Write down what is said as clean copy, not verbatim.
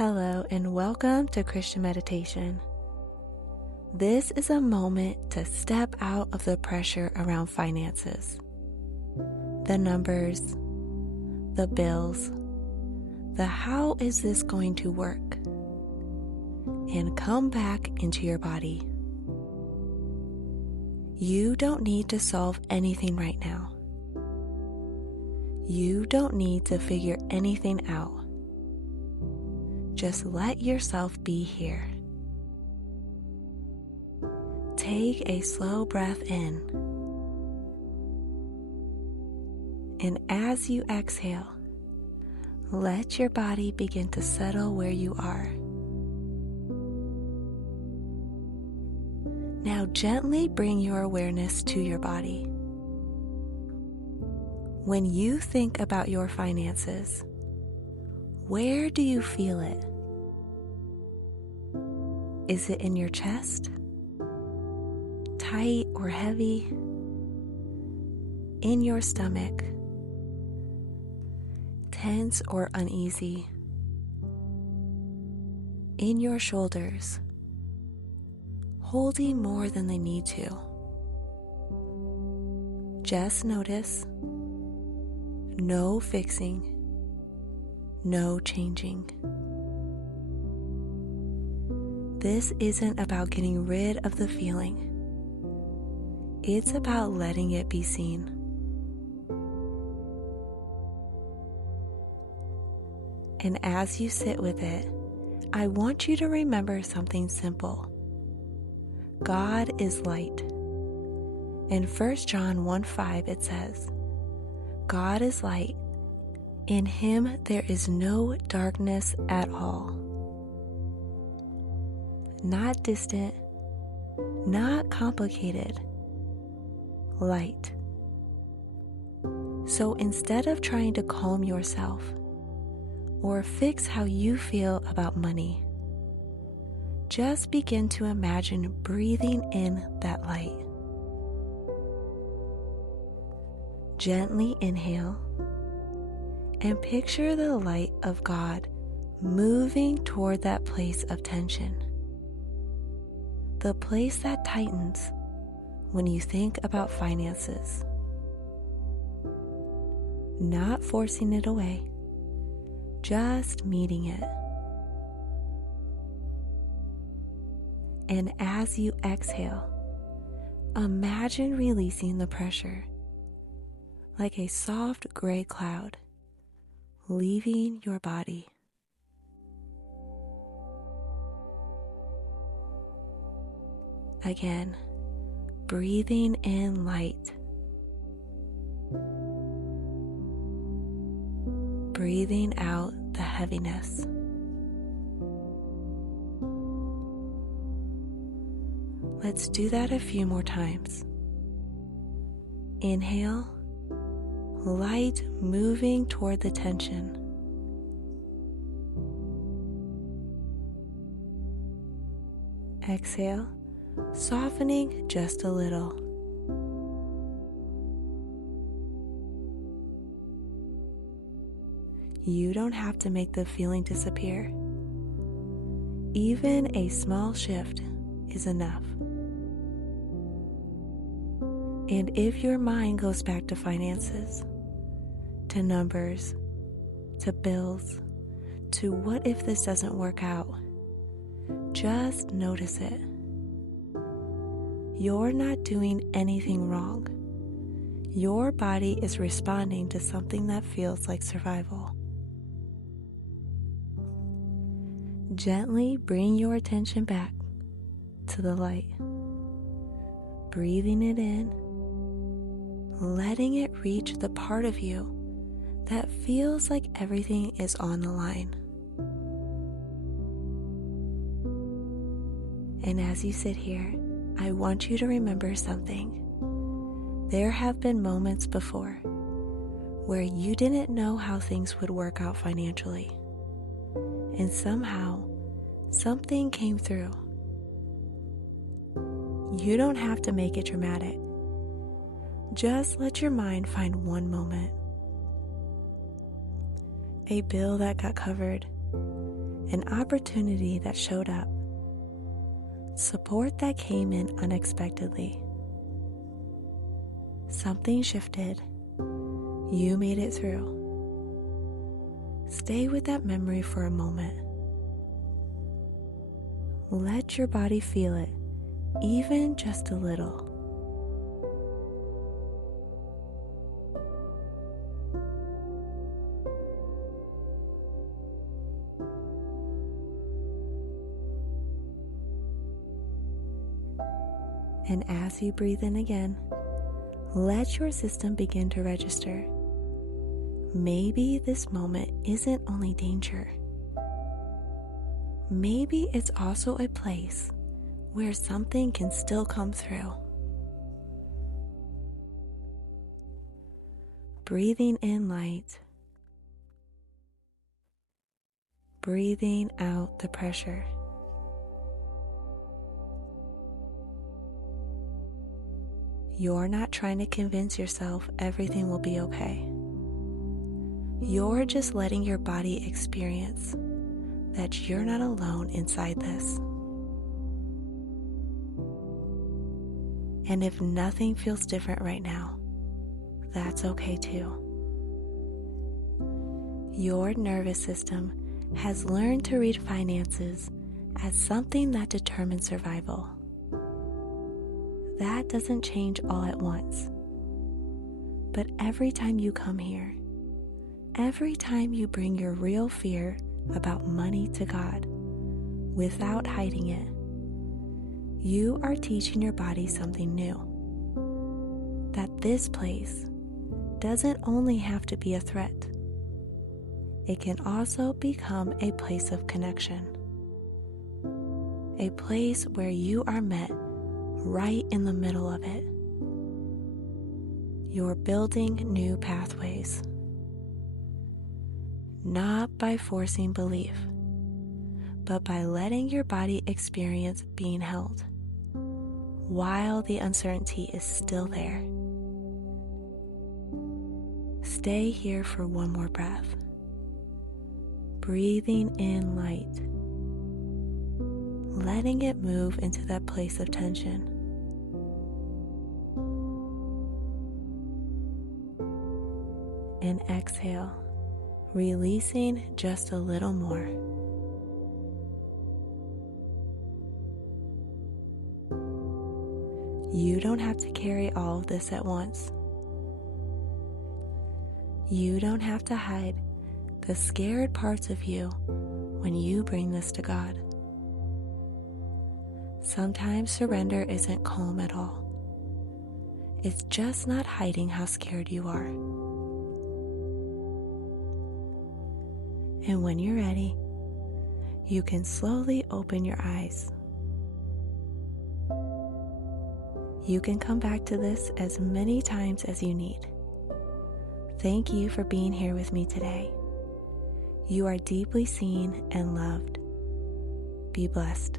Hello and welcome to Christian Meditation. This is a moment to step out of the pressure around finances, the numbers, the bills, the how is this going to work, and come back into your body. You don't need to solve anything right now. You don't need to figure anything out. Just let yourself be here. Take a slow breath in. And as you exhale, let your body begin to settle where you are. Now gently bring your awareness to your body. When you think about your finances, where do you feel it? Is it in your chest? Tight or heavy? In your stomach? Tense or uneasy? In your shoulders? Holding more than they need to? Just notice. No fixing. No changing. This isn't about getting rid of the feeling. It's about letting it be seen. And as you sit with it, I want you to remember something simple. God is light. In 1 John 1:5 it says, God is light. In him there is no darkness at all. Not distant, not complicated, light. So instead of trying to calm yourself or fix how you feel about money, just begin to imagine breathing in that light. Gently inhale and picture the light of God moving toward that place of tension. The place that tightens when you think about finances. Not forcing it away, just meeting it. And as you exhale, imagine releasing the pressure like a soft gray cloud, leaving your body. Again, breathing in light. Breathing out the heaviness. Let's do that a few more times. Inhale, light moving toward the tension. Exhale, softening just a little. You don't have to make the feeling disappear. Even a small shift is enough. And if your mind goes back to finances, to numbers, to bills, to what if this doesn't work out, just notice it. You're not doing anything wrong. Your body is responding to something that feels like survival. Gently bring your attention back to the light. Breathing it in, letting it reach the part of you that feels like everything is on the line. And as you sit here, I want you to remember something. There have been moments before where you didn't know how things would work out financially, and somehow something came through. You don't have to make it dramatic. Just let your mind find one moment. A bill that got covered, an opportunity that showed up, support that came in unexpectedly. Something shifted. You made it through. Stay with that memory for a moment. Let your body feel it, even just a little. And as you breathe in again, let your system begin to register. Maybe this moment isn't only danger. Maybe it's also a place where something can still come through. Breathing in light. Breathing out the pressure. You're not trying to convince yourself everything will be okay. You're just letting your body experience that you're not alone inside this. And if nothing feels different right now, that's okay too. Your nervous system has learned to read finances as something that determines survival. That doesn't change all at once. But every time you come here, every time you bring your real fear about money to God without hiding it, you are teaching your body something new. That this place doesn't only have to be a threat. It can also become a place of connection. A place where you are met right in the middle of it. You're building new pathways. Not by forcing belief, but by letting your body experience being held while the uncertainty is still there. Stay here for one more breath. Breathing in light. Letting it move into that place of tension. And exhale, releasing just a little more. You don't have to carry all of this at once. You don't have to hide the scared parts of you when you bring this to God. Sometimes surrender isn't calm at all. It's just not hiding how scared you are. And when you're ready, you can slowly open your eyes. You can come back to this as many times as you need. Thank you for being here with me today. You are deeply seen and loved. Be blessed.